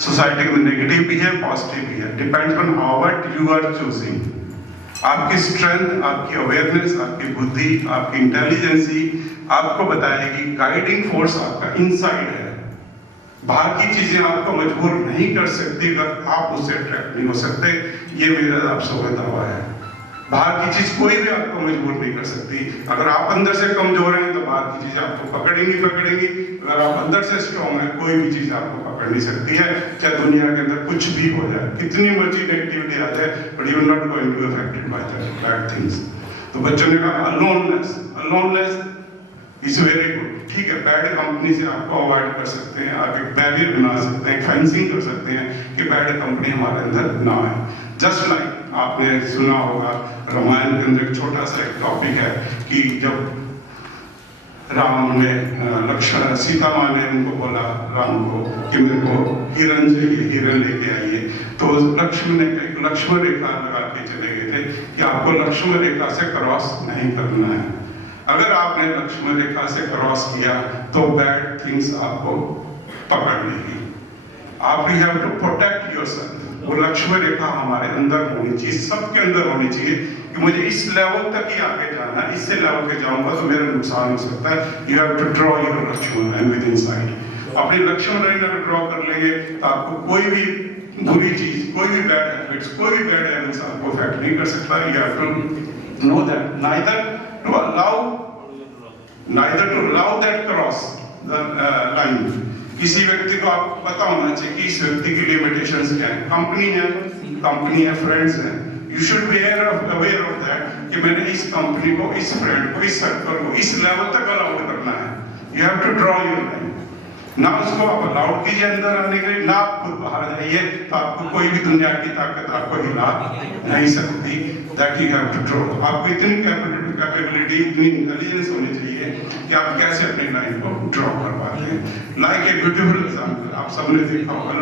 Society में negative भी है, पॉजिटिव भी है, depends on how what you are choosing. आपकी स्ट्रेंथ, आपकी अवेयरनेस, आपकी बुद्धि, आपकी इंटेलिजेंसी आपको बताएगी, गाइडिंग फोर्स आपका इनसाइड है। बाहर की चीजें आपको मजबूर नहीं कर सकती अगर आप उससे अट्रैक्ट नहीं हो सकते, ये मेरा आपसे दावा है। बाहर की चीज कोई भी आपको मजबूर नहीं कर सकती। अगर आप अंदर से कमजोर हैं तो बाहर की चीजें आपको पकड़ेंगी। अगर आप अंदर से स्ट्रॉन्ग हैं, कोई भी चीज आपको पकड़ नहीं सकती है, चाहे दुनिया के अंदर कुछ भी हो जाए, कितनी मर्जी नेगेटिविटी आ जाए, but you are not going to affected by that bad things. तो बच्चों ने कहा अलोननेस इज वेरी गुड। ठीक है, बैड कंपनी से आपको अवॉइड कर सकते हैं, आप एक बैरियर बना सकते हैं, फेंसिंग कर सकते हैं कि बैड कंपनी हमारे अंदर ना आए। जस्ट लाइक आपने सुना होगा रामायण के अंदर एक छोटा सा एक टॉपिक है कि जब राम ने लक्ष्मण सीता माँ ने उनको बोला राम को कि मेरे को हिरण चाहिए, हिरण लेके आइए, तो लक्ष्मण ने एक लक्ष्मण रेखा लगा के चले गए थे कि आपको लक्ष्मण रेखा से क्रॉस नहीं करना है। अगर आपने लक्ष्मण रेखा से क्रॉस किया तो बैड थिंग्स आपको पकड़ लेगी। आप you have to protect yourself. वो लक्ष्मण रेखा हमारे अंदर होनी चाहिए, सबके अंदर होनी चाहिए कि मुझे इस लेवल तक ही आगे जाना है, इससे लेवल पे जाऊंगा तो मेरा नुकसान हो सकता है। You have to draw your Lakshman line with inside. अपनी लक्ष्मण लाइन अगर ड्रॉ कर लेंगे तो आपको कोई भी बुरी चीज, कोई भी बैड हैबिट्स, कोई भी बैड हैबिट्स आपको अफेक्ट नहीं कर सकता। You have to know that neither to allow that cross the line। किसी व्यक्ति को आपको पता होना चाहिए कि इस व्यक्ति की लिमिटेशंस क्या है। कंपनी है, फ्रेंड्स हैं, you should be aware of that कि मैंने इस कंपनी को, इस फ्रेंड को, इस सर्कल को इस लेवल तक अलाउड करना है। You have to draw your line. ना उसको आप अलाउड कीजिए अंदर आने के लिए, ना आप खुद बाहर जाइए, तो आपको कोई भी दुनिया की ताकत आपको हिला नहीं सकती। That you have to draw. आपको इतनी कैपेबिलिटी, इतनी इंटेलिजेंस होनी चाहिए कि आप कैसे अपनी लाइन को ड्रॉ कर पाते हैं। लाइक ए ब्यूटीफुल एग्जांपल आप सबने देखा होगा,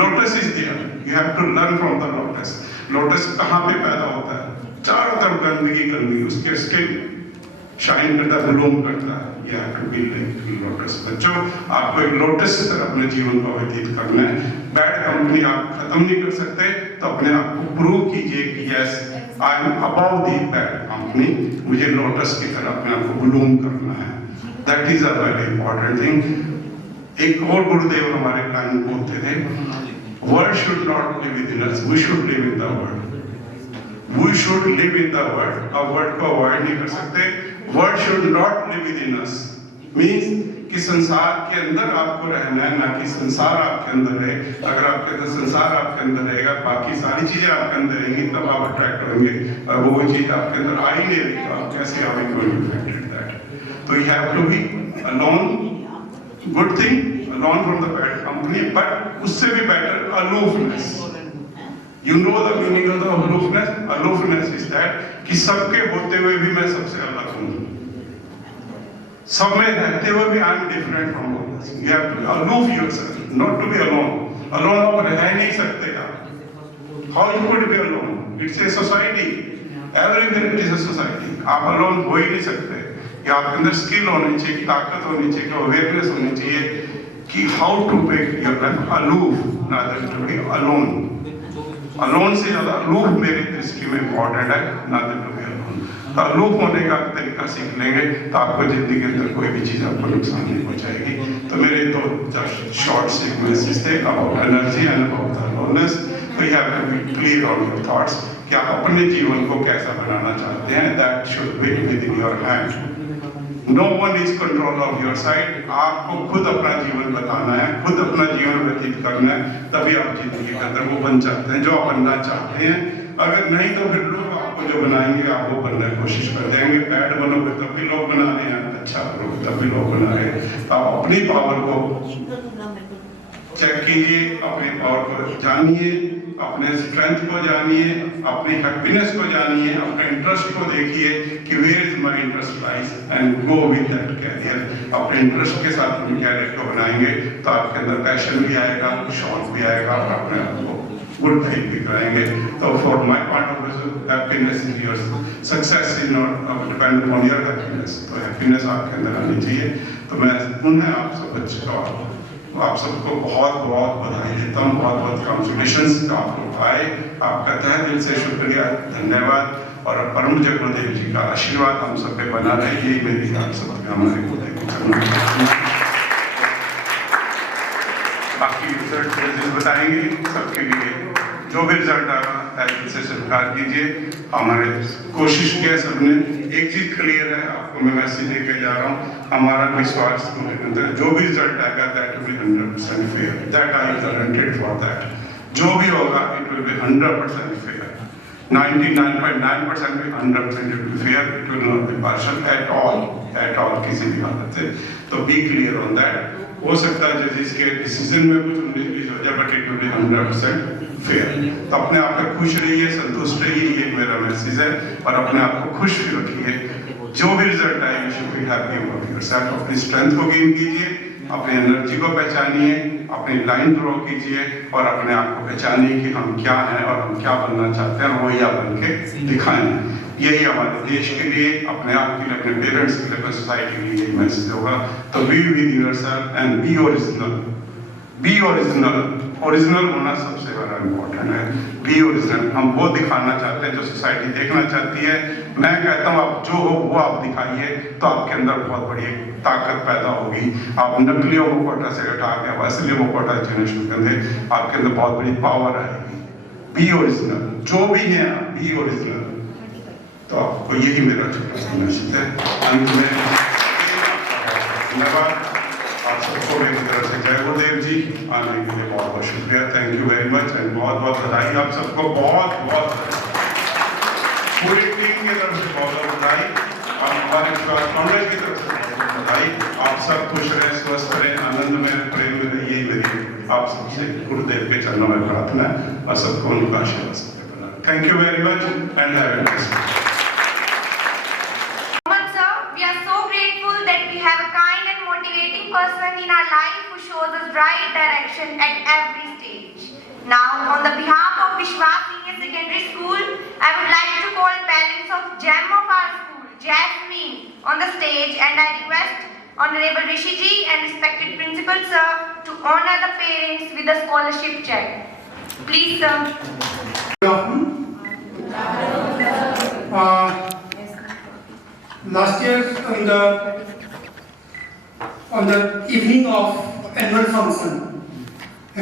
lotus is there. You have to learn from the lotus. Lotus कहाँ पे पैदा होता है? चारों तरफ गंदगी, उसके स्किन शाइन करता है, ब्लूम करता है। यह have to be like lotus. बच्चों, आपको एक लोटस की तरह अपने जीवन को व्यतीत करना है। बैड कंपनी आप खत्म नहीं कर सकते, तो अपने आप को प्रूव कीजिए कि yes I am above the bad company. मुझे लोटस की तरह अपने आप को ब्लूम करना है। That is a very important thing. एक और गुरुदेव हमारे टाइम बोलते थे, world should not live within us, we should live in the world. We should live in the world। अब वर्ल्ड को अवॉइड नहीं कर सकते। World should not live within us means कि संसार के अंदर आपको रहना है, ना कि संसार आपके अंदर रहे। अगर आपके अंदर संसार आपके अंदर रहेगा, बाकी सारी चीजें आपके अंदर रहेंगी, तब आप अट्रैक्ट होंगे। और वो चीज आपके अंदर आ ही नहीं रही तो आप कैसे are going to affected that. तो you have to be alone, good thing, alone from the bad company, but उससे भी better aloofness. You know the meaning of the aloofness? Aloofness is that कि सबके होते हुए भी मैं सबसे अलग हूँ, सब में रहते हुए भी I am different from others। You have to aloof yourself, not to be alone। Alone आप रह नहीं सकते आप। How you could be alone? It's a society। Everywhere it is a society। आप alone हो ही नहीं सकते। कि आपके अंदर स्किल होनी चाहिए, ताकत होनी चाहिए, अवेयरनेस होनी चाहिए कि how to make your life aloof, rather to be alone। Alone से ज्यादा अलूफ मेरी दृष्टि में इम्पोर्टेंट है, ना टू बी अलोन। तो अलूफ होने का तरीका सीख लेंगे तो आपको जिंदगी के अंदर कोई भी चीज आपको नुकसान नहीं पहुंचाएगी। तो मेरे दो शॉर्ट सीक्वेंसेस थे about energy and about the aloneness. तो you have to be clear on your thoughts कि आप अपने जीवन को कैसा बनाना चाहते हैं। That should be within your hand. No one is control of your side. आपको खुद अपना जीवन बताना है, खुद अपना जीवन व्यतीत करना है, तभी आप जिंदगी के अंदर वो बन जाते हैं जो आप बनना चाहते हैं। अगर नहीं तो फिर लोग आपको जो बनाएंगे आप वो बनने की कोशिश कर देंगे। बैड बनोगे तब भी लोग बना रहे हैं, अच्छा करोगे तब भी लोग बना रहे हैं। तो आप अपनी पावर को चेक कीजिए, अपनी पावर को जानिए, अपने स्ट्रेंथ को जानिए, अपनी हैप्पीनेस को जानिए, अपने इंटरेस्ट को देखिए कि where is my interest lies and go with that career. अपने इंटरेस्ट के साथ अपने कैरियर को बनाएंगे तो आपके अंदर पैशन भी आएगा, शौक भी आएगा और अपने आप को गुड फील भी कराएंगे। तो for my point of view happiness is your success is not depend on your happiness. तो हैप्पीनेस आपके अंदर आनी चाहिए। तो मैं पुनः आप सब बच्चों का तो आप सबको बहुत बहुत बधाई देता हूँ, बहुत बहुत कॉन्ग्रेचुलेशंस। आप लोग आए, आपका तहे दिल से शुक्रिया, धन्यवाद। और परम गुरुदेव जी का आशीर्वाद हम सब पे बना रहे, यही मेरी आप सबके हमारे गुरुदेव को करना। बाकी रिजल्ट बताएंगे सबके लिए, जो भी रिजल्ट आएगा दिल से स्वीकार कीजिए। हमारे कोशिश किया सबने, एक चीज क्लियर है, आपको मैं मैसेज देके जा रहा हूँ, हमारा विश्वास स्कूल के अंदर जो भी रिजल्ट आएगा that will be 100% fair, that I am guaranteed for that. जो भी होगा इट विल बी 100% फेयर, 99.9% भी 100% it will fair, it will not be partial at all किसी भी हालत से। तो बी क्लियर ऑन दैट। हो सकता है जिसके डिसीजन में कुछ 19-20 हो जाए, but it will be 100% fair. तो अपने आप पे खुश रहिए, संतुष्ट रहिए, ये मेरा मैसेज है। और अपने आप को खुश भी रखिए, जो भी रिजल्ट आए you should be happy about yourself. अपनी स्ट्रेंथ को गेन कीजिए, अपनी एनर्जी को पहचानिए, अपनी लाइन ड्रॉ कीजिए और अपने आप को पहचानिए कि हम क्या हैं और हम क्या बनना चाहते हैं, वही आप बन के दिखाएं। यही हमारे देश के लिए, अपने आप के लिए, अपने पेरेंट्स के लिए, अपने सोसाइटी के लिए यही मैसेज होगा। तो be with yourself and B original. B original, original होना सबसे बड़ा इम्पोर्टेंट है। बी ओरिजिनल, हम वो दिखाना चाहते हैं जो सोसाइटी देखना चाहती है। मैं कहता हूँ आप जो हो वो आप दिखाइए, तो आपके अंदर बहुत बड़ी ताकत पैदा होगी। आप नकली मुखौटा से हटा के आप असली मुखौटा जीना शुरू कर दें, आपके अंदर बहुत बड़ी पावर आएगी। बी ओरिजिनल, जो भी है बी ओरिजिनल। तो आपको यही मेरा मैसेज है। अंत में धन्यवाद आप सबको मेरी तरफ से, जय गुरुदेव जी। आने के लिए बहुत बहुत शुक्रिया, thank you very much and बहुत बहुत बधाई आप सबको, बहुत बहुत पूरी टीम की तरफ से बहुत बहुत बधाई, और हमारे फाउंडर की तरफ से बहुत बहुत बधाई। आप सब खुश रहें, स्वस्थ रहें, आनंद में, प्रेम में रहें, यही मेरी आप सबसे गुरुदेव के चरणों में प्रार्थना है। और सबको उनका आशीर्वाद सबके बना। Thank you very much and have a nice day. Person in our life who shows us right direction at every stage. Now, on the behalf of Vishvas School, I would like to call parents of gem of our school, Jasmine, on the stage, and I request Honorable Rishi ji and respected principal sir to honor the parents with a scholarship check. Please, sir. Last year on the evening of annual function,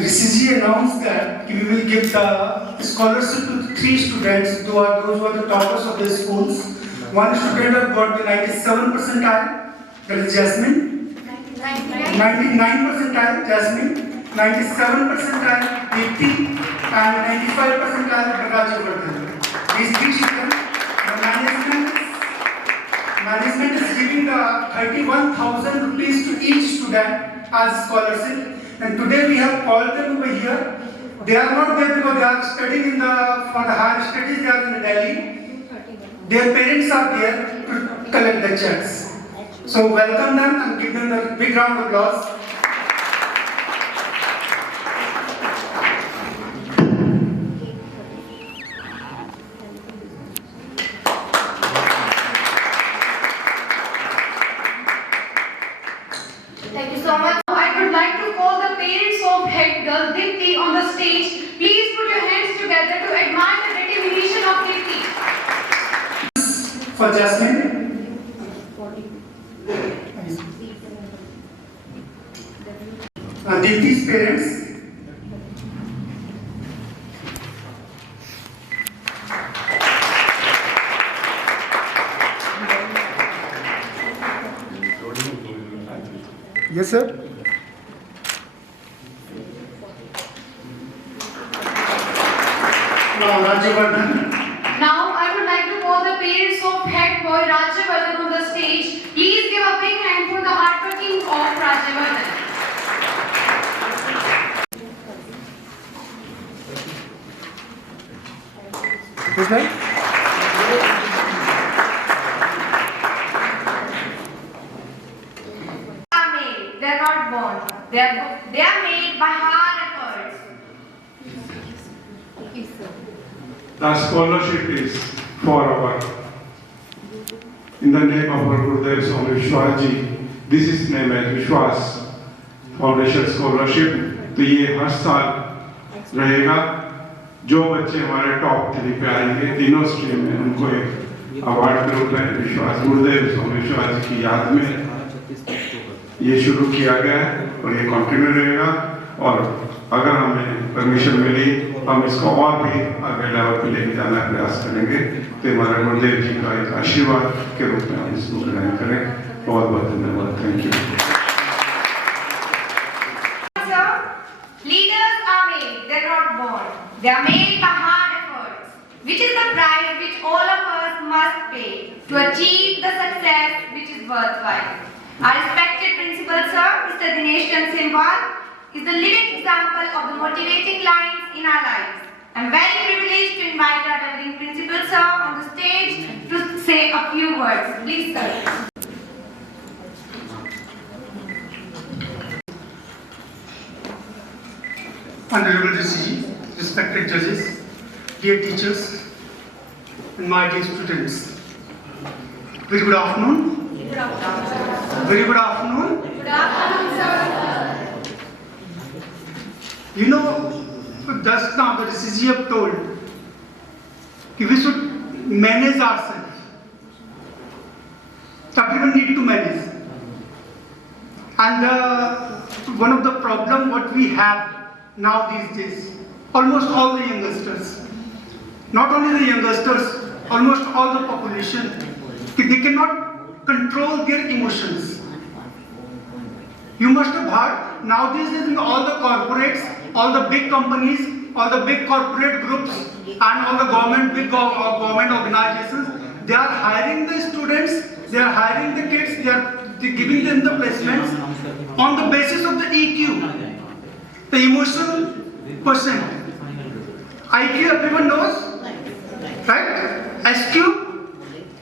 RCG announced that we will give the scholarship to 3 students, those who are the toppers of the schools. One student has got the 97 percentile, that is Jasmine. 99 percentile, Jasmine. 97 percentile, Deepthi, and 95 percentile, Rajavardhan. These 3 students, the management is giving 31,000 rupees to each student as scholarship, and today we have called them over here. They are not there because they are studying for the higher studies. They are in Delhi. Their parents are there to collect the checks. So welcome them and give them a big round of applause. Thank you so much. I would like to call the parents of head girl Dipti on the stage. Please put your hands together to admire the determination of Dipti. For Jasmine. Dipti's parents. Yes, sir. Now, Rajavardhan. Now I would like to call the parents of head boy Rajavardhan on the stage. Please give a big hand for the hardworking of Rajavardhan. Who's that? They are not born. They are made by hard efforts. The scholarship is for in the name of our Gurudev Swami Vishwaji. This is named as Vishvas foundation scholarship. तो ये हर साल रहेगा। जो बच्चे हमारे top 3 पे आएंगे तीनों स्ट्रीम में, उनको एक अवार्ड के रूप में विश्वास गुरुदेव सोमेश्वर जी की याद में ये शुरू किया गया है और ये कंटिन्यू रहेगा। और अगर हमें परमिशन मिली हम इसको और भी आगे लेवल पे लेके जाने का प्रयास करेंगे। तो हमारे गुरुदेव जी का एक आशीर्वाद के रूप में हम इसको ग्रहण करें। बहुत बहुत धन्यवाद। Thank you. Leaders are made, they're not born. They are made by hard efforts, which is the price which all of us must pay to achieve the success which is worthwhile. Our respected principal, sir, Mr. Declamation, is the living example of the motivating lines in our lives. I'm very privileged to invite our revered principal, sir, on the stage to say a few words. Please, sir. Honorable Rishiji, respected judges, dear teachers, and my dear students. Very good afternoon. Very good afternoon. Good afternoon, sir. You know, just now the Rishiji have told that we should manage ourselves. Everyone need to manage. And one of the problem what we have now these days, almost all the youngsters, not only the youngsters, almost all the population, they cannot control their emotions. You must have heard nowadays in all the corporates, all the big companies, all the big corporate groups, and all the big government organizations, they are hiring the students, they are hiring the kids, they are giving them the placements on the basis of the EQ. The emotional quotient. IQ everyone knows, right? SQ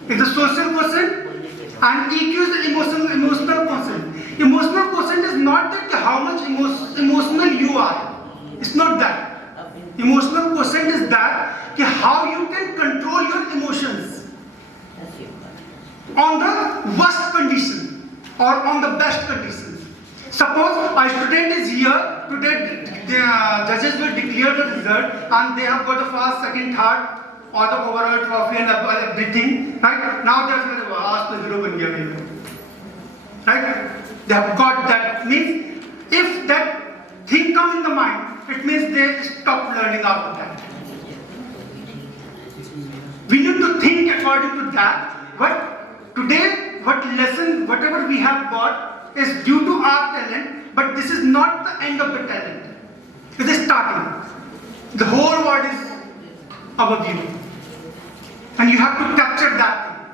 is the social quotient and EQ is the emotional quotient. Emotional quotient is not that how much emotional you are. It's not that. Emotional quotient is that how you can control your emotions on the worst condition or on the best conditions. Suppose a student is here, today the judges will declare the result and they have got the first, second, third or the overall trophy and everything, right? Now they are going to ask the hero ban gaya, right? They have got that. Means if that thing comes in the mind, it means they stop learning after that. We need to think according to that. But today, what lesson, whatever we have got, is due to our talent, but this is not the end of the talent. It is starting. The whole world is above you. And you have to capture that thing.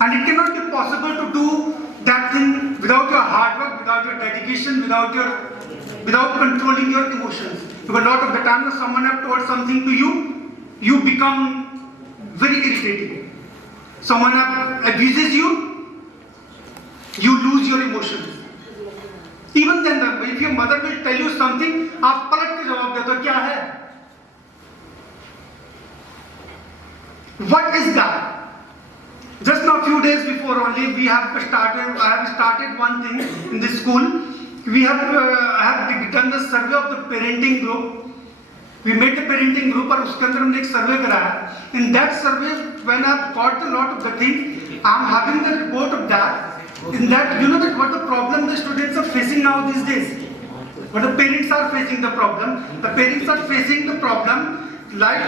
And it cannot be possible to do that thing without your hard work, without your dedication, without controlling your emotions. Because a lot of the time when someone has told something to you, you become very irritating. Someone abuses you, you lose your emotions. Even then, if your mother will tell you something, आप पलट के जवाब देते हो क्या है? What is that? Just now, few days before only, I have started one thing in this school. We have I have done the survey of the parenting group. We made the parenting group और उसके अंदर हमने एक survey कराया. In that survey, when I have got a lot of the things, I am having the report of that. In that, you know that what the problem the students are facing now these days. What the parents are facing the problem. The parents are facing the problem like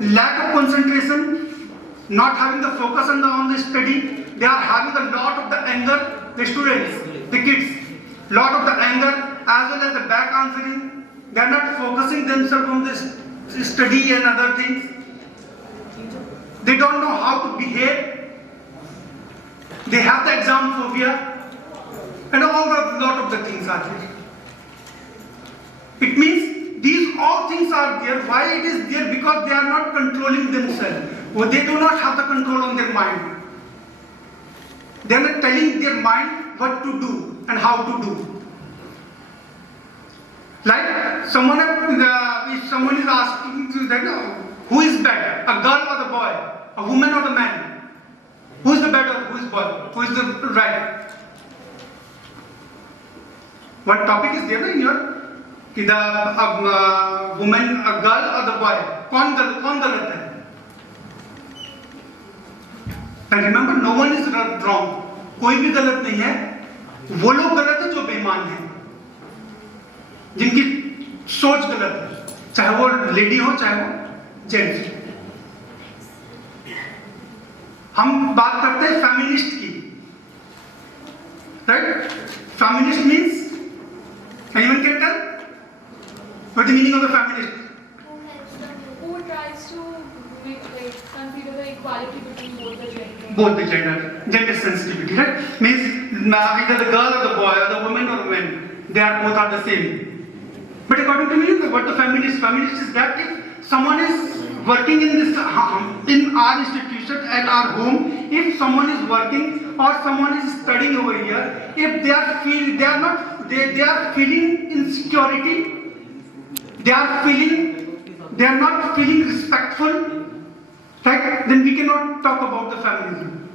lack of concentration, not having the focus on the study. They are having a lot of the anger. The students, the kids, lot of the anger as well as the back answering. They are not focusing themselves on this study and other things. They don't know how to behave. They have the exam phobia and lot of the things are there. It means these all things are there. Why it is there? Because they are not controlling themselves. Or they do not have the control on their mind. They are not telling their mind what to do and how to do. Like someone, if someone is asking who is better, a girl or the boy, a woman or the man? Who is the better? Who is boy? Who is the right? One topic is there in your कि the woman, a girl or the boy, कौन गलत है? And remember, no one is wrong. कोई भी गलत नहीं है. वो लोग गलत है जो बेईमान हैं, जिनकी सोच गलत है, चाहे वो लेडी हो चाहे वो जेंट्स. हम बात करते हैं फेमिनिस्ट की, right? Feminist means anyone can tell what the meaning of a feminist? Who tries to consider the equality between both the gender sensitivity, right? Means either the girl or the boy or the woman or woman, they are both are the same. But according to me, what the feminist is that if someone is working in this in our institution at our home, if someone is working or someone is studying over here, if they are feeling insecurity, they are not feeling respectful, right? Then we cannot talk about the feminism.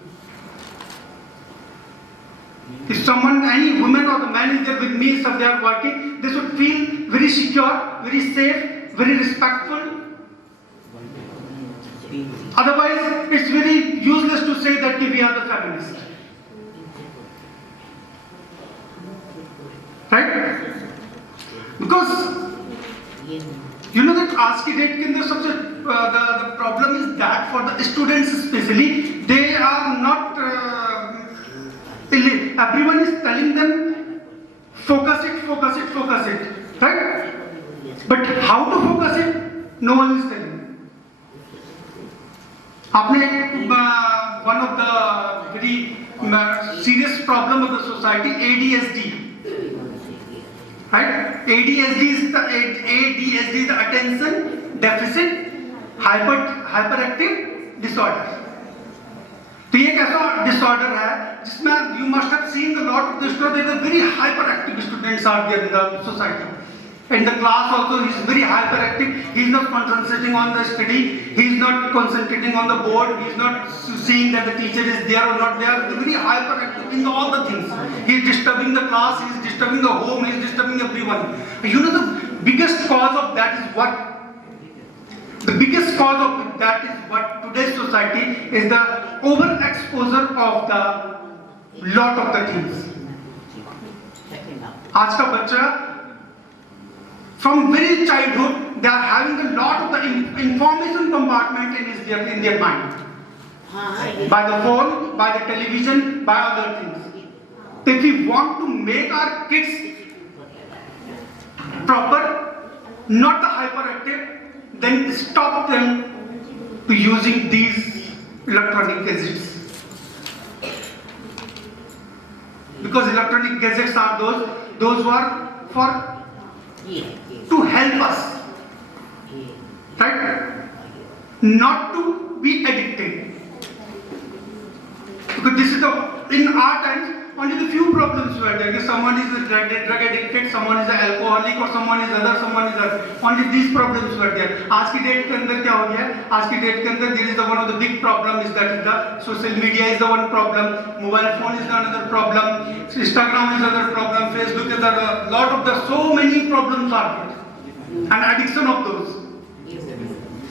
If someone, any woman or the man is there with me, if they are working, they should feel very secure, very safe, very respectful. Otherwise, it's very useless to say that we are the feminists. Right? Because you know that आज की date के अंदर सबसे the problem is that for the students especially, they are not everyone is telling them focus it, right? But how to focus it, no one is telling. आपने one of the very serious problem of the society, ADHD. Right? ADHD is the attention deficit hyperactive disorder. तो ये एक ऐसा disorder है जिसमें you must have seen a lot of the students. There are very hyperactive students are there in the society. In the class also, he is very hyperactive. He is not concentrating on the study. He is not concentrating on the board. He is not seeing that the teacher is there or not there. Very hyperactive in all the things. He is disturbing the class. He is disturbing the home. He is disturbing everyone. You know the biggest cause of that is what? The biggest cause of that is what today's society is the overexposure of the lot of the things. आज का बच्चा from very childhood, they are having a lot of the information compartment in their mind. By the phone, by the television, by other things. If we want to make our kids proper, not the hyperactive, then stop them to using these electronic gadgets. Because electronic gadgets are those who are for to help us, right? Not to be addicted. Because this is in our times, only the few problems were there. If someone is a drug addicted, someone is an alcoholic, or someone is other, only these problems were there. आज की date के अंदर क्या हो गया? आज की date के अंदर there is one of the big problem is that the social media is the one problem, mobile phone is another problem, Instagram is another problem, Facebook is another. Lot of the so many problems are there, and addiction of those.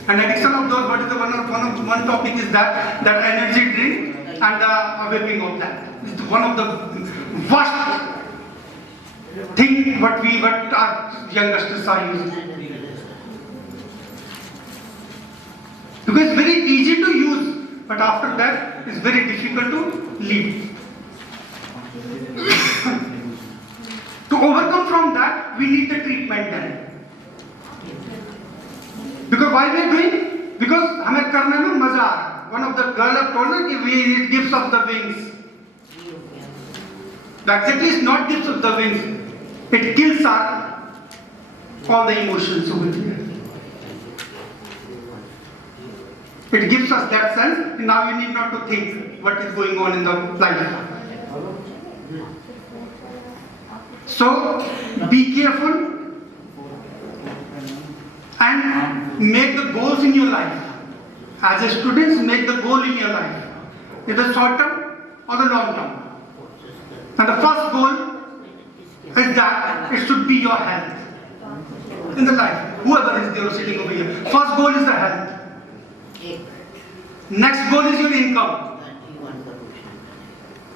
And addiction of those, what is the one topic is that energy drink and the vaping of that. It's one of the worst thing what our youngsters are using. Because it's very easy to use, but after that it's very difficult to leave. To overcome from that, we need the treatment then. Because why we are doing? Because हमें करने में मजा आ रहा है. One of the girl have told me that it gives us the wings. Exactly, it's not gives us the wings. It kills all the emotions over here. It gives us that sense. Now you need not to think what is going on in the life. So be careful and make the goals in your life. As a student, make the goal in your life, either short term or the long term. And the first goal is that it should be your health in the life. Whoever is there sitting over here. First goal is the health. Next goal is your income.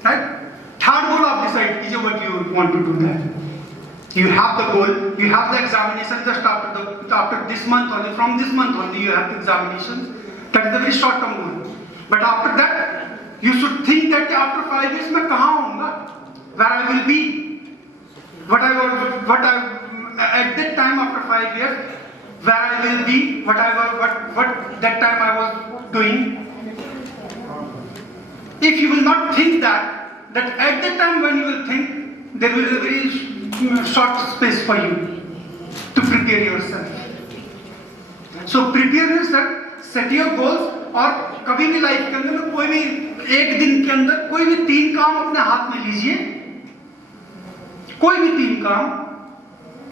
Right? Third goal of decide is what you want to do that. You have the goal, you have the examination just after this month only, from this month only you have the examinations. That is the very short term goal. But after that, you should think that after 5 years, मैं कहाँ होऊंगा? Where I will be? At that time after 5 years, where I will be, what that time I was doing. If you will not think that at that time when you will think, there will be a very short space for you to prepare yourself. So prepare yourself, set your goals, और कभी भी life के अंदर कोई भी एक दिन के अंदर कोई भी 3 काम अपने हाथ में लीजिए, कोई भी 3 काम,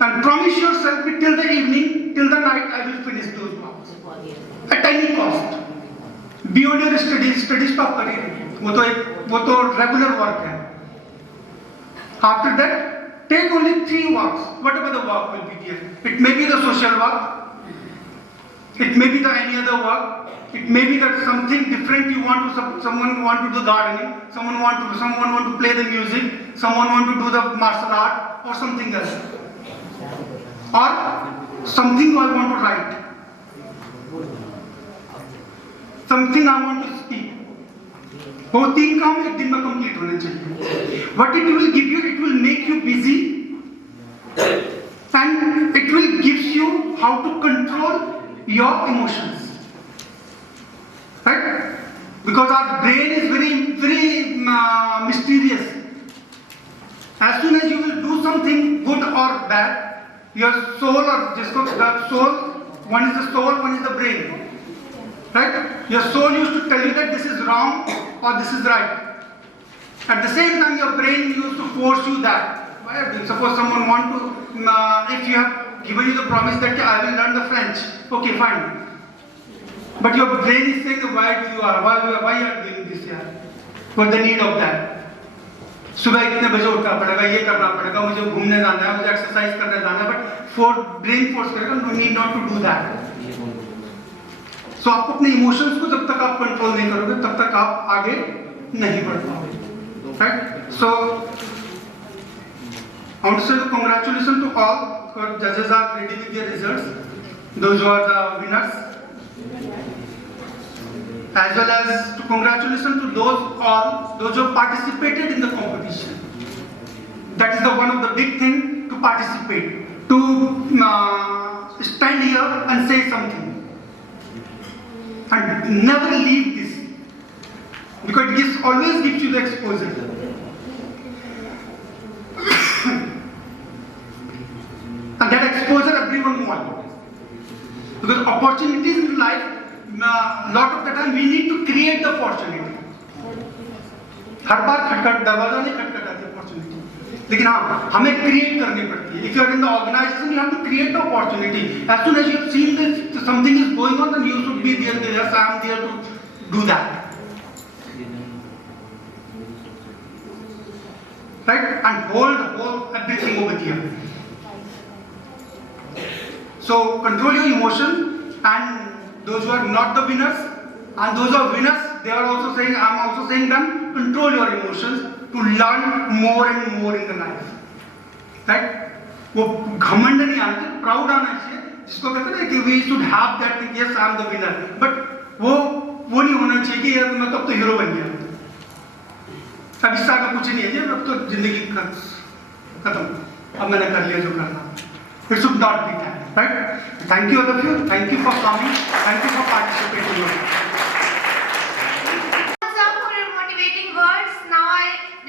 and promise yourself that till the evening, till the night I will finish those works at any cost. Beyond your studies stop करिए, वो तो regular work है. After that, take only 3 works. Whatever the work will be there. It may be the social work, it may be the any other work. It may be that something different you want to, someone want to do gardening, someone want to play the music, someone want to do the martial art or something else. Or something I want to write. Something I want to speak. वो 3 काम एक दिन में complete होने चाहिए. What it will give you, it will make you busy and it will gives you how to control your emotions. Right? Because our brain is very mysterious. As soon as you will do something good or bad, your soul or the soul, one is the soul, one is the brain. Right? Your soul used to tell you that this is wrong or this is right. At the same time, your brain used to force you that. Suppose someone want to, if you have given you the promise that I will learn the French, okay, fine. But your brain is saying why you are doing this here? What's the need of that? सुबह इतने बजे उठना पड़ेगा, ये करना पड़ेगा, मुझे घूमने जाना है, मुझे एक्सरसाइज करने जाना है, but brain force करेगा, no need not to do that. So आप अपने इमोशंस को जब तक आप कंट्रोल नहीं करोगे, तब तक आप आगे नहीं बढ़ पाओगे. Right? So I want to say congratulations to all. Judges are ready with their results. Those who are the winners. As well as to congratulations to those who participated in the competition. That is one of the big thing, to participate, to stand here and say something, and never leave this, because it always gives you the exposure. And that exposure everyone wants, because opportunities in life, lot of the time we need to create the opportunity. हर बार खटखट दरवाजा नहीं खटखटाती opportunity, लेकिन हाँ हमें create करनी पड़ती है. If you are in the organization, you have to create the opportunity. As soon as you have seen that something is going on, then you should be there. Yes, I am there to do that. Right? And hold everything over there. So control your emotion, and those who are not the winners and those who are winners, they are also saying, I am also saying them, control your emotions to learn more and more in the life. Right? वो घमंड नहीं आना चाहिए, proud आना चाहिए, जिसको कहते हैं कि we should have that, yes I am the winner. But वो नहीं होना चाहिए कि यार मैं तो हीरो बन गया, अब इससे आगे कुछ नहीं है, अब तो जिंदगी खत्म, अब मैंने कर लिया जो करना. It should not be that. Right? Thank you all of you. Thank you for coming. Thank you for participating. Thanks for your motivating words. Now I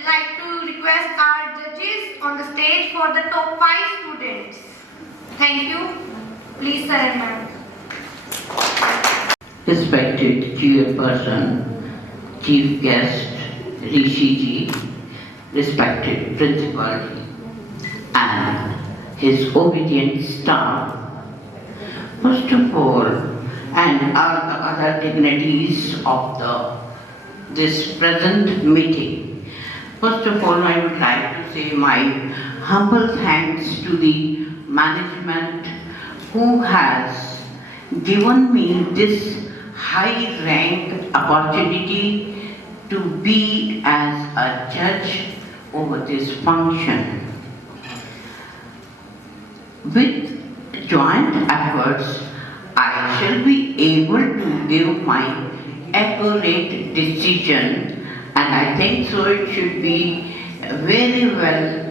like to request our judges on the stage for the top 5 students. Thank you. Please, sir and ma'am. Respected chairperson, chief guest Rishi ji, respected principal, and his obedient staff, first of all, and all the other dignitaries of this present meeting. First of all, I would like to say my humble thanks to the management who has given me this high rank opportunity to be as a judge over this function. With joint efforts, I shall be able to give my accurate decision, and I think so it should be very well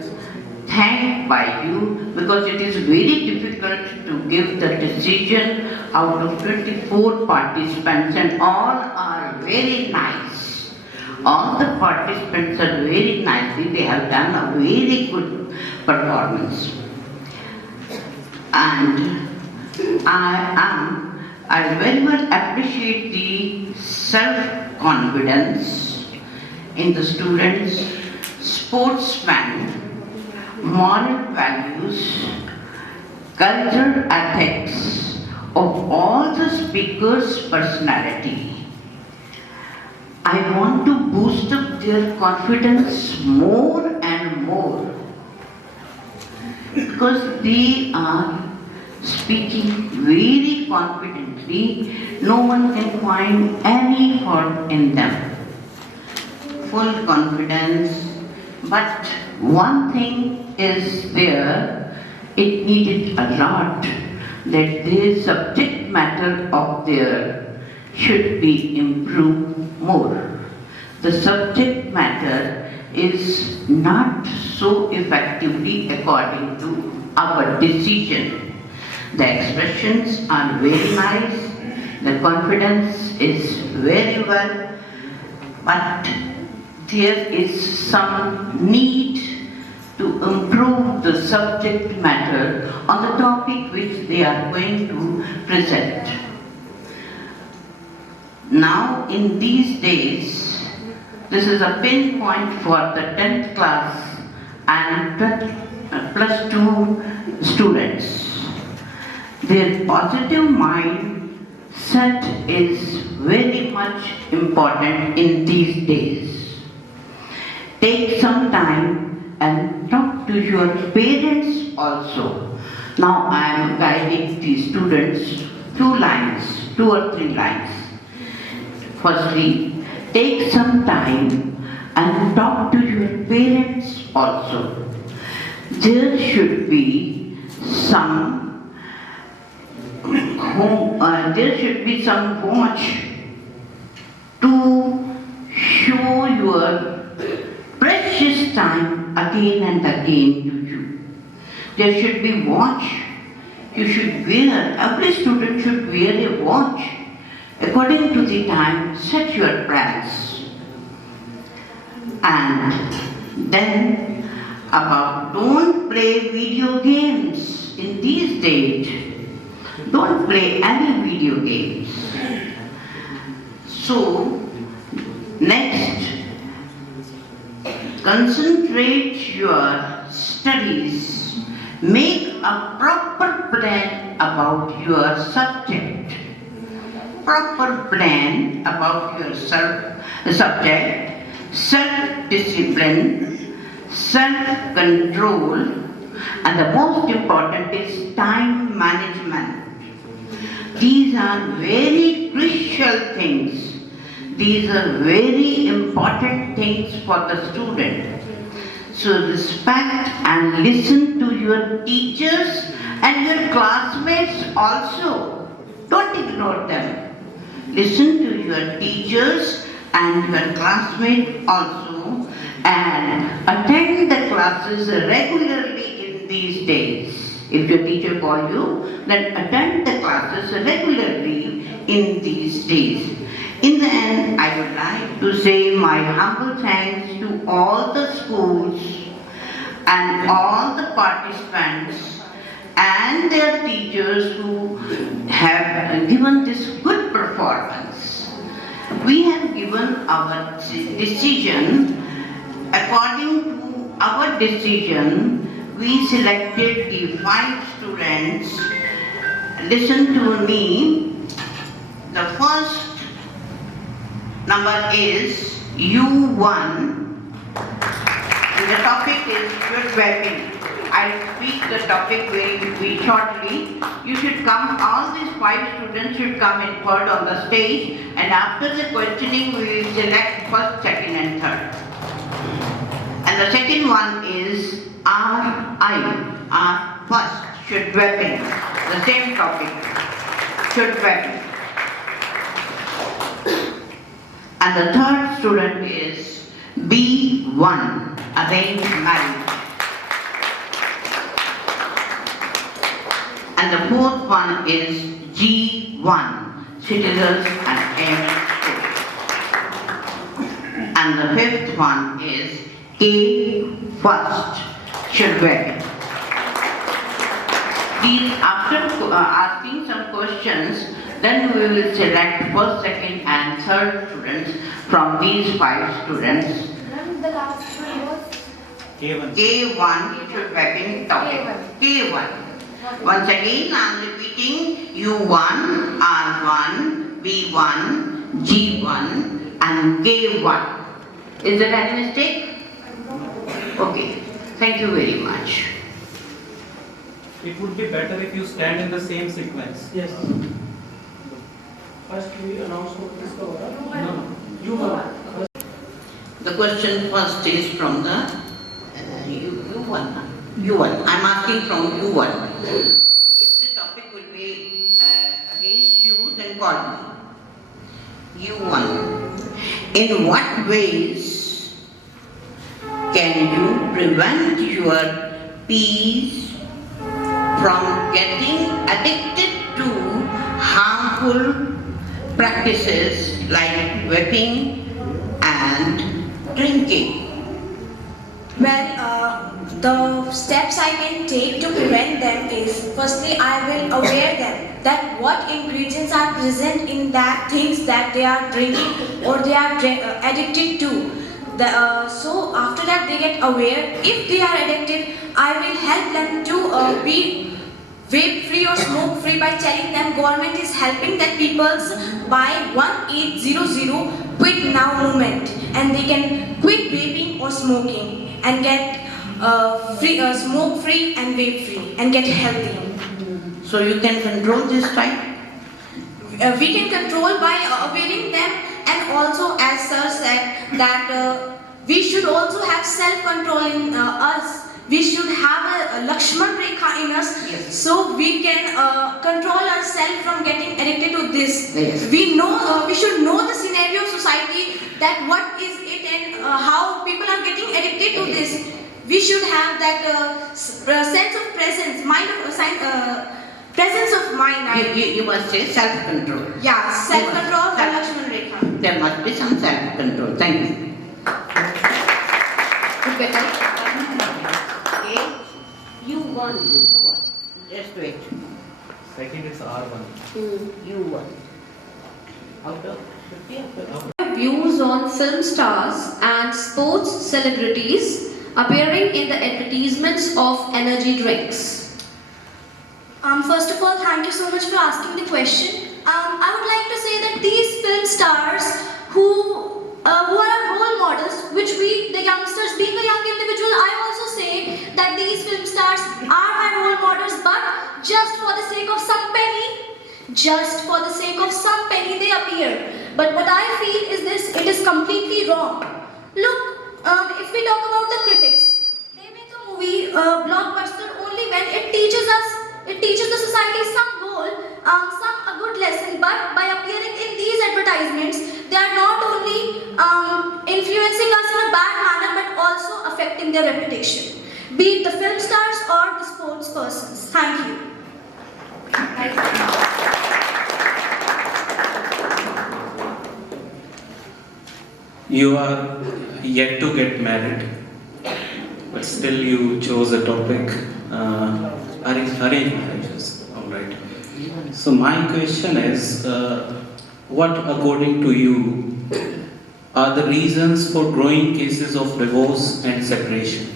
thanked by you, because it is very difficult to give the decision out of 24 participants, and all are very nice. All the participants are very nicely, they have done a very good performance. And I very well appreciate the self-confidence in the students, sportsmen, moral values, cultural ethics of all the speakers' personality. I want to boost up their confidence more and more, because they are speaking very confidently. No one can find any fault in them. Full confidence. But one thing is there, it needed a lot, that the subject matter of their should be improved more. The subject matter is not so effectively according to our decision. The expressions are very nice, the confidence is very well, but there is some need to improve the subject matter on the topic which they are going to present. Now, in these days, this is a pinpoint for the 10th class and plus 2 students. Their positive mindset is very much important in these days. Take some time and talk to your parents also. Now I am guiding the students 2 or 3 lines. Firstly, take some time and talk to your parents also. There should be some homework to show your precious time again and again to you. There should be watch. You should wear, every student should wear a watch. According to the time, set your plans. And then about don't play video games in these days. Don't play any video games. So, next, concentrate your studies. Make a proper plan about your subject. Proper plan about your subject, self-discipline, self-control, and the most important is time management. These are very crucial things. These are very important things for the student. So respect and listen to your teachers and your classmates also. Don't ignore them. Listen to your teachers and your classmates also, and attend the classes regularly in these days. If your teacher calls you, then attend the classes regularly in these days. In the end, I would like to say my humble thanks to all the schools and all the participants and their teachers who have given this good performance. We have given our decision. According to our decision, we selected the 5 students. Listen to me. The first number is U1. And the topic is good webbing. I'll speak the topic very shortly. You should come, all these 5 students should come in third on the stage, and after the questioning we will select first, second and third. And the second one is R first, should weapon. The same topic, should weapon. And the third student is B1, arranged marriage. And the fourth one is G1, citizens and air. And the fifth one is A first, should wear. These, after asking some questions, then we will select first, second and third students from these 5 students. Ma'am, the last one was K1 should weapon topic. K1. Once again, I am repeating U1, R1, B1, G1 and K1. Is there any mistake? Okay. Thank you very much. It would be better if you stand in the same sequence. Yes. First we announce what is the order. No. You one. The question first is from the U1. U1. I'm asking from U1. If the topic will be against you, then call me. U1. In what ways can you prevent your peace from getting addicted to harmful practices like vaping and drinking? Well, the steps I can take to prevent them is, firstly, I will aware them that what ingredients are present in that things that they are drinking or they are addicted to. So after that they get aware. If they are addicted, I will help them to be vape free or smoke free by telling them government is helping that people's by 1800 quit now movement, and they can quit vaping or smoking and get smoke free and vape free and get healthy. So you can control this type? We can control by availing them, and also as sir said that we should also have self-control in us. We should have a Lakshman Rekha in us, Yes. so we can control ourselves from getting addicted to this. Yes. We know we should know the scenario of society, that what is it and how people are getting addicted to this. We should have that sense of presence, presence of mind. You must say self-control. Yeah, self-control, Self- Lakshman Rekha. There must be some self-control. Thank you. Okay. You won. Just wait. Second is R1. You won. Out of 50 Views on film stars and sports celebrities appearing in the advertisements of energy drinks. First of all, thank you so much for asking the question. I would like to say that these film stars who are our role models, which we, the youngsters, being a young individual, I also say that these film stars are my role models, but just for the sake of some penny, they appear. But what I feel is this, it is completely wrong. Look, if we talk about the critics, they make a movie, blockbuster, only when it teaches the society some goal, a good lesson, but by appearing in these advertisements, they are not only influencing us in a bad manner, but also affecting their reputation, be it the film stars or the sports persons. Thank you. You are yet to get married, but still you chose a topic, arranged marriages. All right. So my question is, what according to you are the reasons for growing cases of divorce and separation?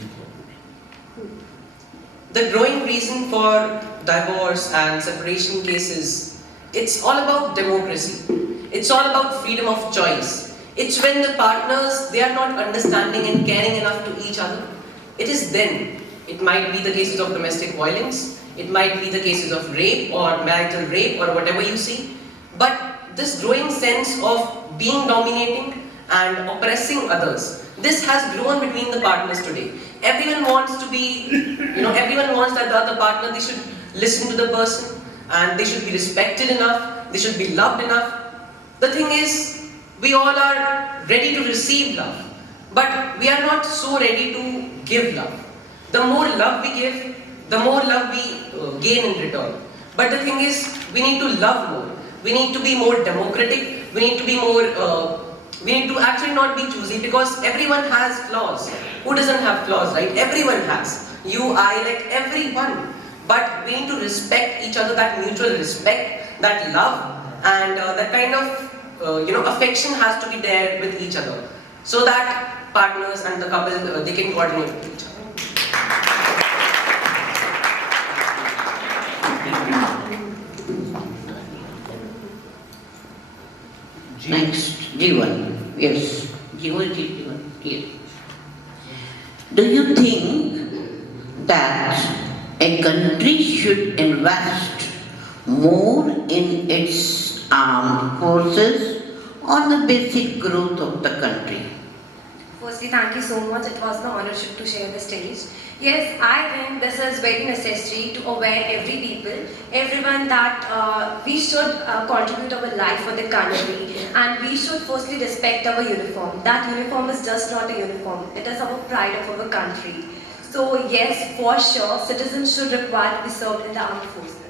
The growing reason for divorce and separation cases, it's all about democracy. It's all about freedom of choice. It's when the partners, they are not understanding and caring enough to each other. It is then. It might be the cases of domestic violence, it might be the cases of rape or marital rape or whatever you see. But this growing sense of being dominating and oppressing others, this has grown between the partners today. Everyone wants to be, everyone wants that the other partner, they should listen to the person and they should be respected enough, they should be loved enough. The thing is, we all are ready to receive love, but we are not so ready to give love. The more love we give, the more love we gain in return. But the thing is, we need to love more. We need to be more democratic. We need to be more, we need to actually not be choosy, because everyone has flaws. Who doesn't have flaws, right? Everyone has. You, I, like everyone. But we need to respect each other, that mutual respect, that love, and that kind of affection has to be there with each other, so that partners and the couple, they can coordinate with each other. Next, Jivan. Yes, Jivan. Yes. Do you think that a country should invest more in its armed forces or the basic growth of the country? Firstly, thank you so much. It was my honorship to share the stage. Yes, I think this is very necessary to aware every people, everyone that we should contribute our life for the country, and we should firstly respect our uniform. That uniform is just not a uniform. It is our pride of our country. So yes, for sure, citizens should require to be served in the armed forces.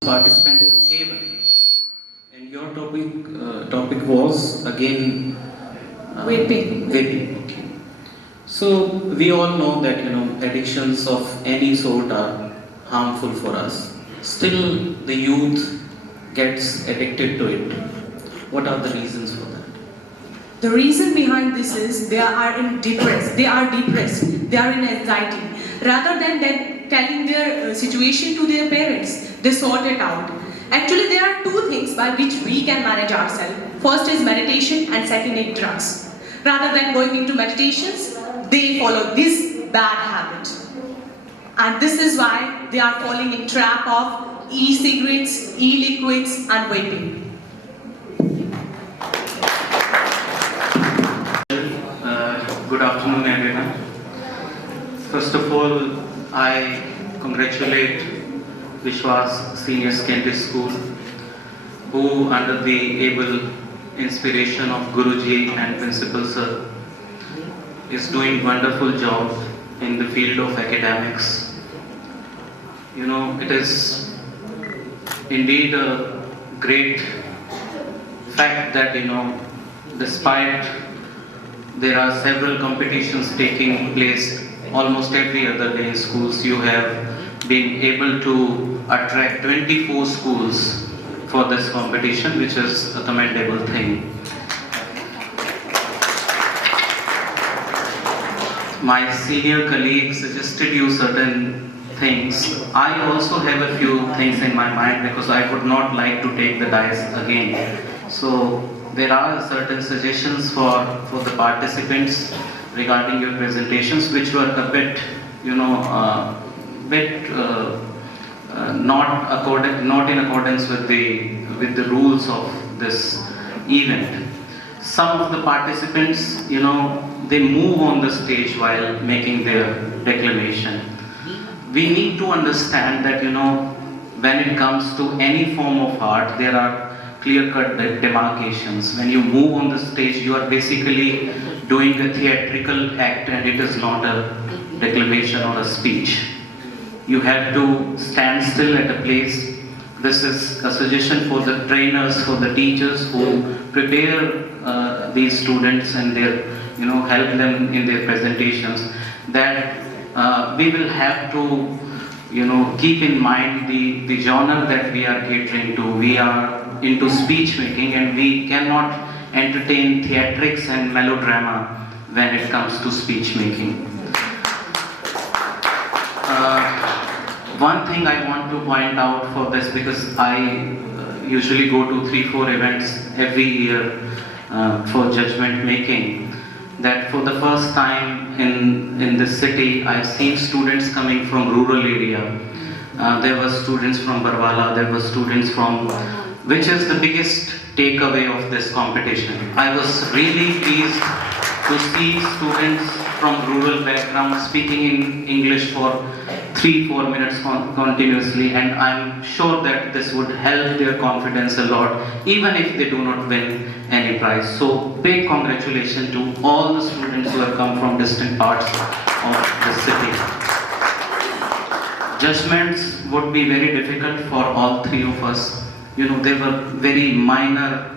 Participant is Kevin, and your topic was again Vaping. Vaping. Okay. So we all know that addictions of any sort are harmful for us. Still, the youth gets addicted to it. What are the reasons for that? The reason behind this is they are depressed, they are in anxiety. Rather than telling their situation to their parents, they sort it out. Actually, there are two things by which we can manage ourselves. First is meditation and second is drugs. Rather than going into meditations, they follow this bad habit. And this is why they are falling in trap of e-cigarettes, e-liquids and vaping. Good afternoon, everyone. First of all, I congratulate Vishvas Senior Secondary School, who under the able inspiration of Guruji and Principal Sir is doing wonderful job in the field of academics. It is indeed a great fact that despite there are several competitions taking place almost every other day in schools, you have been able to attract 24 schools for this competition, which is a commendable thing. My senior colleague suggested you certain things. I also have a few things in my mind because I would not like to take the dice again. So there are certain suggestions for the participants regarding your presentations, which were a bit, not in accordance with the rules of this event. Some of the participants, they move on the stage while making their declamation. We need to understand that, when it comes to any form of art, there are clear-cut demarcations. When you move on the stage, you are basically doing a theatrical act, and it is not a declamation or a speech. You have to stand still at a place. This is a suggestion for the trainers, for the teachers who prepare these students and help them in their presentations, that we will have to keep in mind the genre that we are catering to. We are into speech making, and we cannot entertain theatrics and melodrama when it comes to speech making. One thing I want to point out for this, because I usually go to 3-4 events every year for judgment making. that for the first time in this city, I've seen students coming from rural area. There were students from Barwala, there were students from, which is the biggest takeaway of this competition. I was really pleased to see students from rural background speaking in English for 3-4 minutes continuously, and I'm sure that this would help their confidence a lot, even if they do not win any prize. So big congratulations to all the students who have come from distant parts of the city. Judgments would be very difficult for all three of us. You know, there were very minor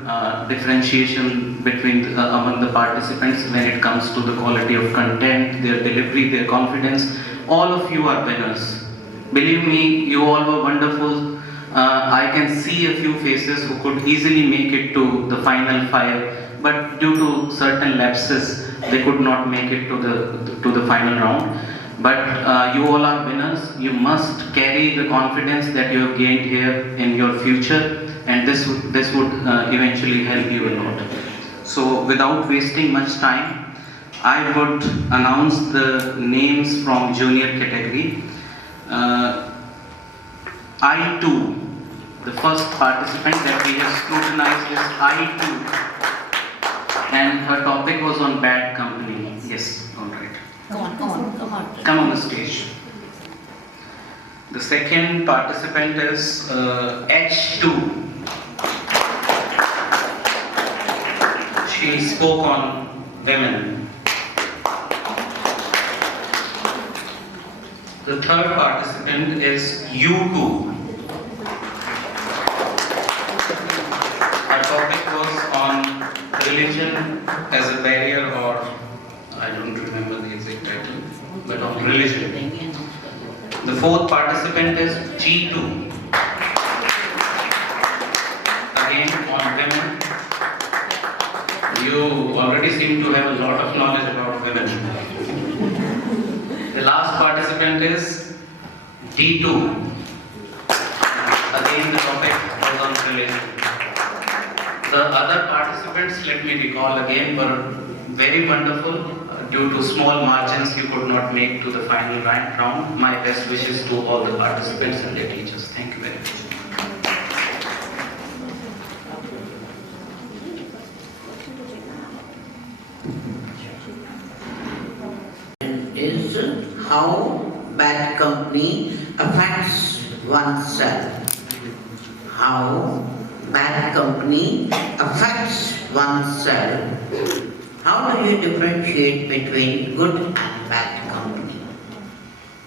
differentiation between among the participants when it comes to the quality of content, their delivery, their confidence. All of you are winners. Believe me, you all were wonderful. I can see a few faces who could easily make it to the final 5, but due to certain lapses, they could not make it to the final round. But you all are winners. You must carry the confidence that you have gained here in your future, and this would eventually help you a lot. So without wasting much time, I would announce the names from junior category. I2, the first participant that we have scrutinized is I2, and her topic was on bad company. Yes, all right. Come on the stage. The second participant is H2. She spoke on women. The third participant is U2. Her topic was on religion as a barrier, or I don't remember the exact title, but on religion. The fourth participant is G2. Again on women. You already seem to have a lot of knowledge about women. The last participant is D2. Again the topic was on religion. The other participants, let me recall again, were very wonderful. Due to small margins, you could not make to the final round. My best wishes to all the participants and their teachers. Thank you very much. Is how bad company affects oneself. How bad company affects oneself. How do you differentiate between good and bad company?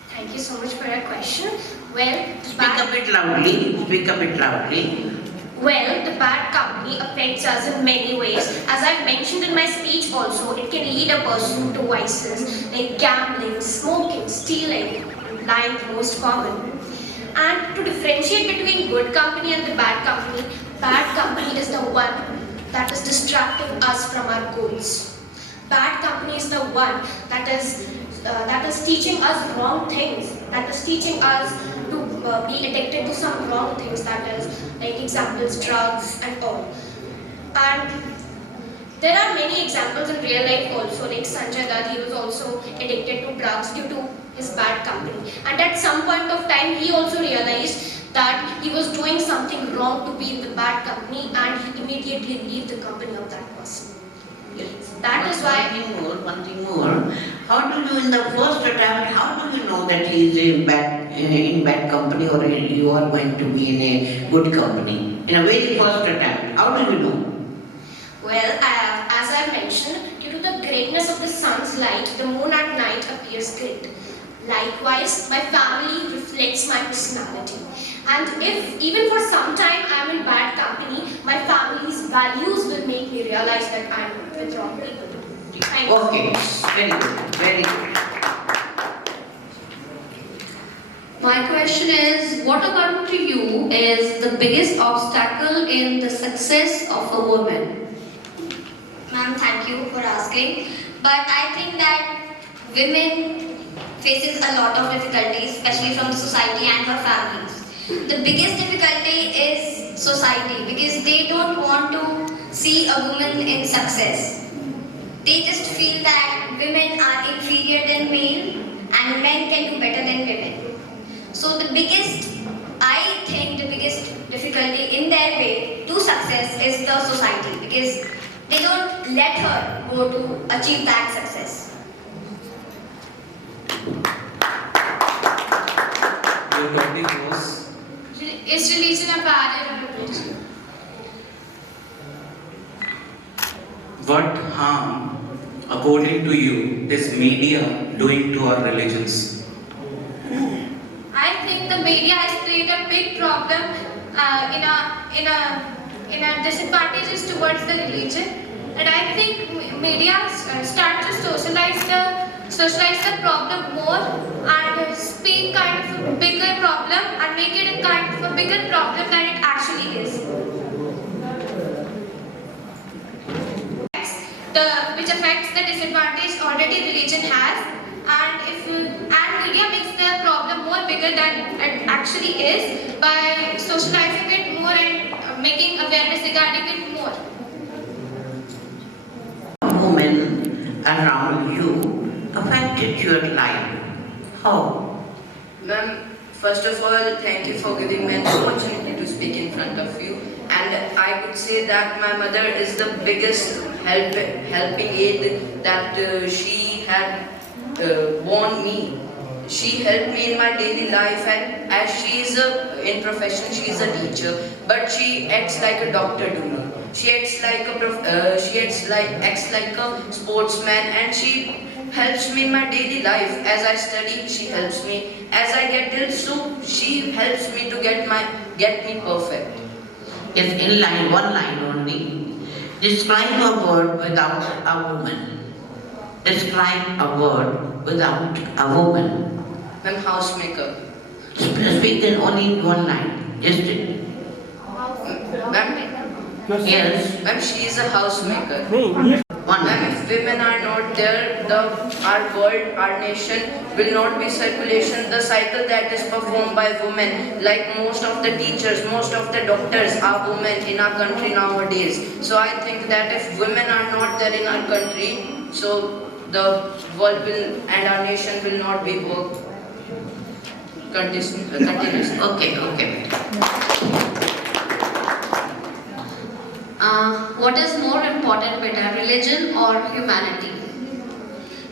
Thank you so much for your question. Well, Speak a bit loudly. Well, the bad company affects us in many ways. As I mentioned in my speech also, it can lead a person to vices like gambling, smoking, stealing, lying the most common. And to differentiate between good company and the bad company is the one that is distracting us from our goals. Bad company is the one that is teaching us wrong things, that is teaching us to be addicted to some wrong things, that is like examples, drugs and all. And there are many examples in real life also, like Sanjay Dutt, he was also addicted to drugs due to his bad company. And at some point of time, he also realized that he was doing something wrong to be in the bad company, and he immediately left the company of that person. That is why. One thing more. How do you, in the first attempt, how do you know that he is in bad company, or you are going to be in a good company? In a very first attempt, how do you know? Well, as I mentioned, due to the greatness of the sun's light, the moon at night appears great. Likewise, my family reflects my personality. And if even for some time I am in bad company, my family's values will make me realize that I am with wrong people. Thank you. Okay, very good. My question is, what according to you is the biggest obstacle in the success of a woman? Ma'am, thank you for asking. But I think that women faces a lot of difficulties, especially from the society and her families. The biggest difficulty is society, because they don't want to see a woman in success. They just feel that women are inferior than male and men can do better than women. So I think the biggest difficulty in their way to success is the society, because they don't let her go to achieve that success. Your topic was Is religion a barrier or a bridge? what harm, according to you, is media doing to our religions? I think the media has played a big problem in our disadvantages towards the religion, and I think media start to socialize the problem more and speak kind of a bigger problem and make it a kind of a bigger problem than it actually is. Which affects the disadvantage already religion has, and media makes the problem more bigger than it actually is by socializing it more and making awareness regarding it more. Women around you affected your life. How? Ma'am, first of all, thank you for giving me an opportunity to speak in front of you. And I could say that my mother is the biggest helping aid that she had born me. She helped me in my daily life, and as she is in profession, she is a teacher, but she acts like a doctor to me. She acts like a sportsman, and she helps me in my daily life. As I study, she helps me. As I get ill, so she helps me to get me perfect. If in line, one line only, describe a word without a woman. Describe a word without a woman. Ma'am, housemaker. Speak in only one line. Just Ma'am? Yes. Ma'am, she is a housemaker. One. Ma'am, if women are not there, our world, our nation will not be circulation. The cycle that is performed by women, like most of the teachers, most of the doctors are women in our country nowadays. So I think that if women are not there in our country, so the world will and our nation will not be work continuously. Okay. What is more important, beta, religion or humanity?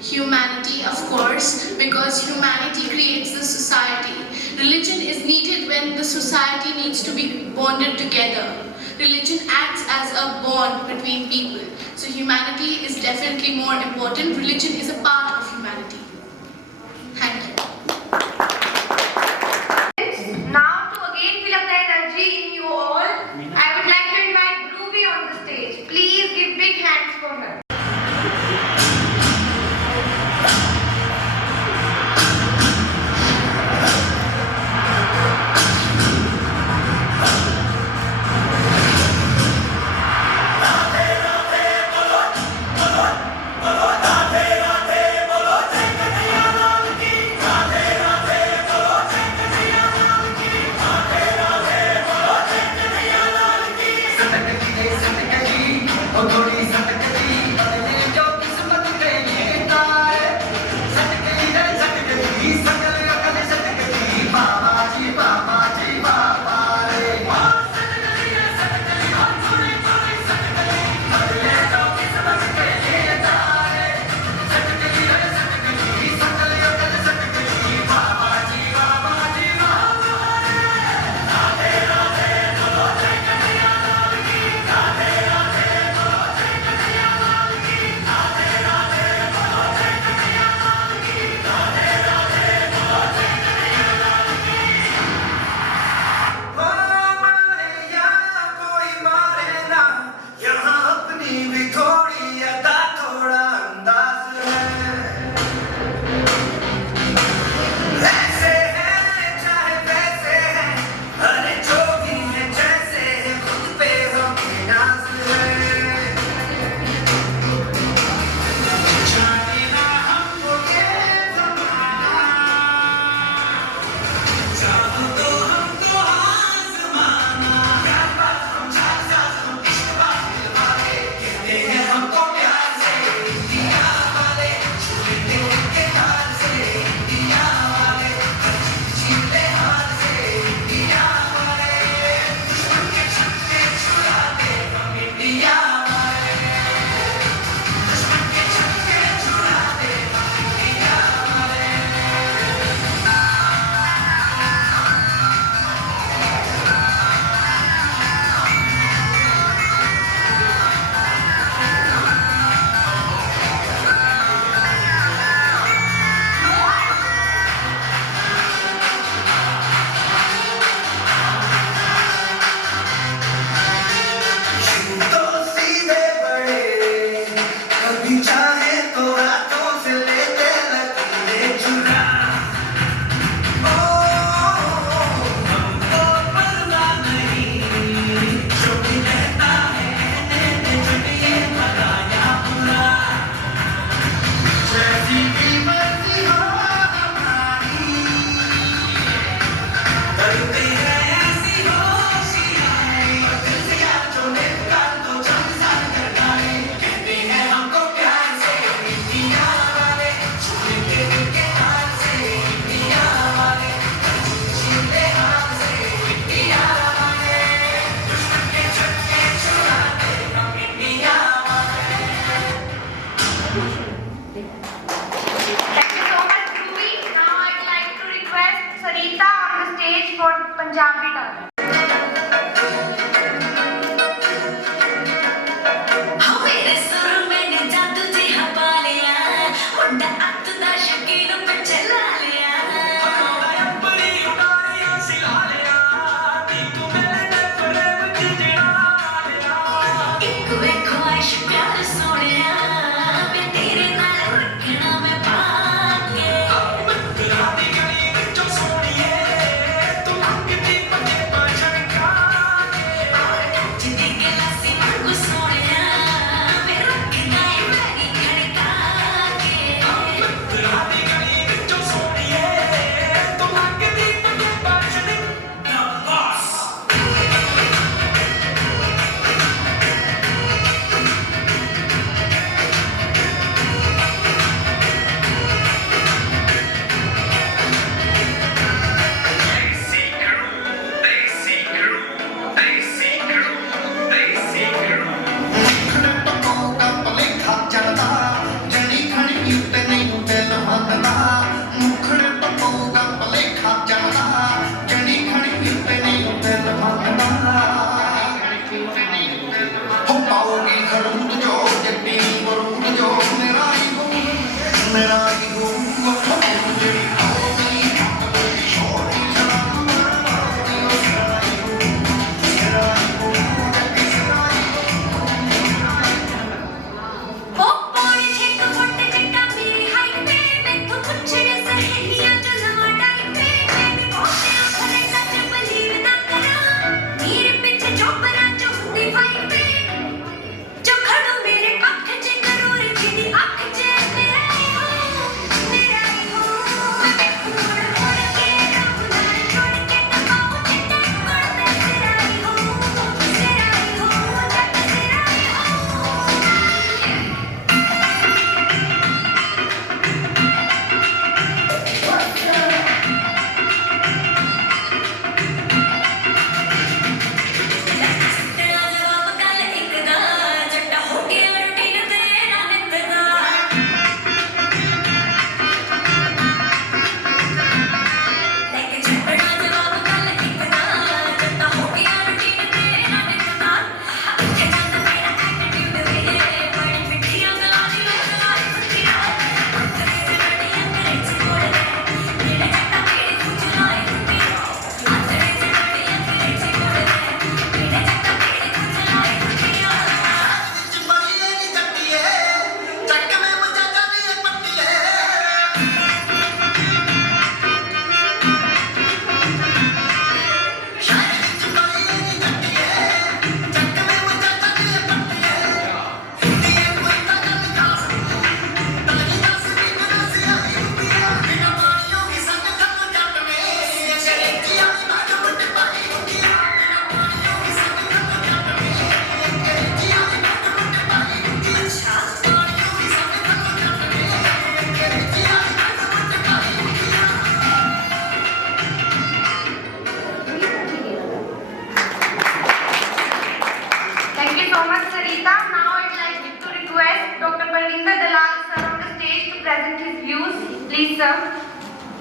Humanity, of course, because humanity creates the society. Religion is needed when the society needs to be bonded together. Religion acts as a bond between people. So humanity is definitely more important. Religion is a part of humanity. Thank you. Now to again fill up the energy in you all, I would like to invite Ruby on the stage. Please give big hands for her. Radhe Radhe bolo, for Punjabi talent.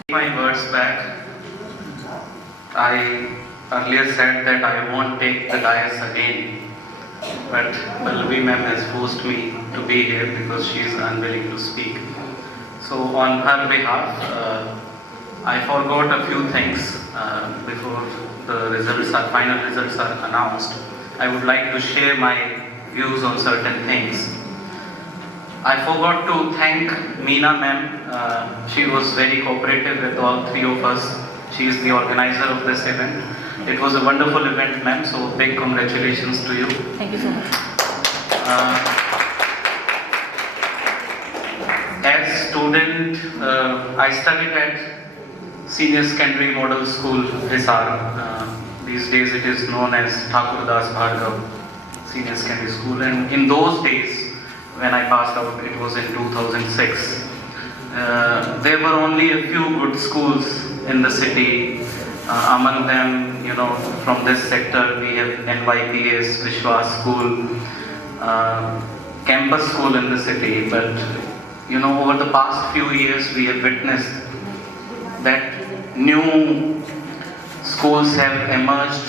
My words back. I earlier said that I won't take the dais again, but Pallavi ma'am has forced me to be here because she is unwilling to speak. So on her behalf, I forgot a few things before the final results are announced. I would like to share my views on certain things. I forgot to thank Meena ma'am. She was very cooperative with all three of us. She is the organizer of this event. It was a wonderful event, ma'am, so big congratulations to you. Thank you so much. As student, I studied at Senior Secondary Model School, Hisar. These days it is known as Thakur Das Bhargav Senior Secondary School, and in those days, when I passed out, it was in 2006. There were only a few good schools in the city. Among them, from this sector, we have NYPS, Vishvas School, campus school in the city. But, over the past few years, we have witnessed that new schools have emerged,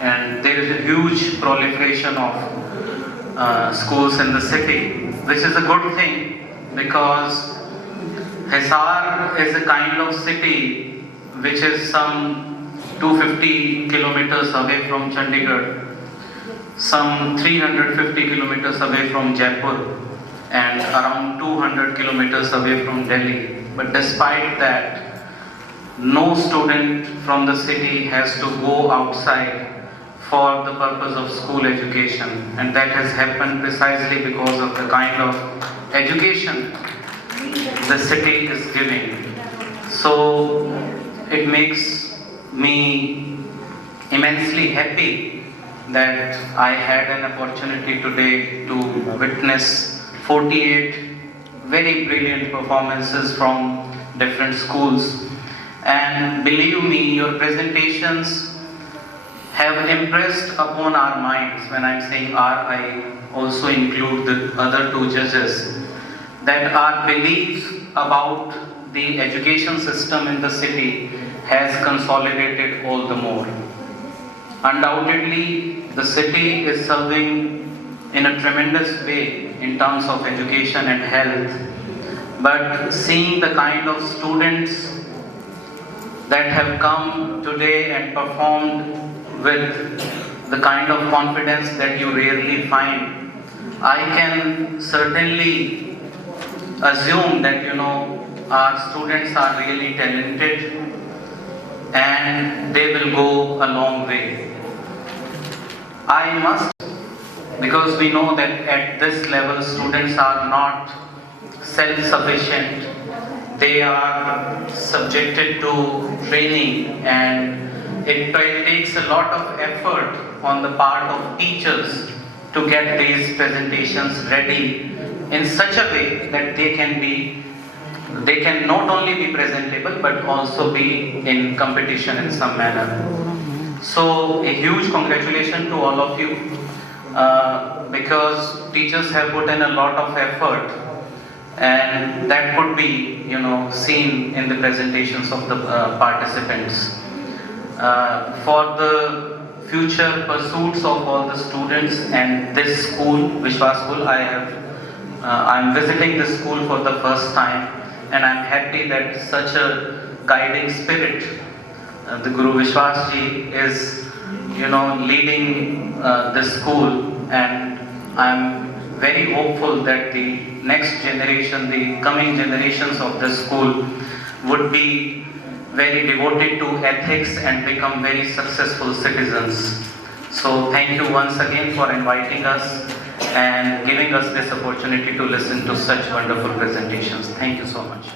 and there is a huge proliferation of schools in the city, which is a good thing because Hisar is a kind of city which is some 250 kilometers away from Chandigarh, some 350 kilometers away from Jaipur, and around 200 kilometers away from Delhi. But despite that, no student from the city has to go outside for the purpose of school education, and that has happened precisely because of the kind of education the city is giving. So it makes me immensely happy that I had an opportunity today to witness 48 very brilliant performances from different schools. And believe me, your presentations have impressed upon our minds. When I'm saying our, I also include the other two judges, that our beliefs about the education system in the city has consolidated all the more. Undoubtedly, the city is serving in a tremendous way in terms of education and health, but seeing the kind of students that have come today and performed with the kind of confidence that you rarely find, I can certainly assume that our students are really talented and they will go a long way. I must, because we know that at this level students are not self-sufficient, they are subjected to training, and it takes a lot of effort on the part of teachers to get these presentations ready in such a way that they can not only be presentable but also be in competition in some manner. So a huge congratulations to all of you, because teachers have put in a lot of effort, and that could be seen in the presentations of the participants. For the future pursuits of all the students and this school, Vishvas School, I'm visiting this school for the first time, and I'm happy that such a guiding spirit, the Guru Vishwas Ji, is leading this school, and I'm very hopeful that the next generation, the coming generations of this school would be very devoted to ethics and become very successful citizens. So thank you once again for inviting us and giving us this opportunity to listen to such wonderful presentations. Thank you so much.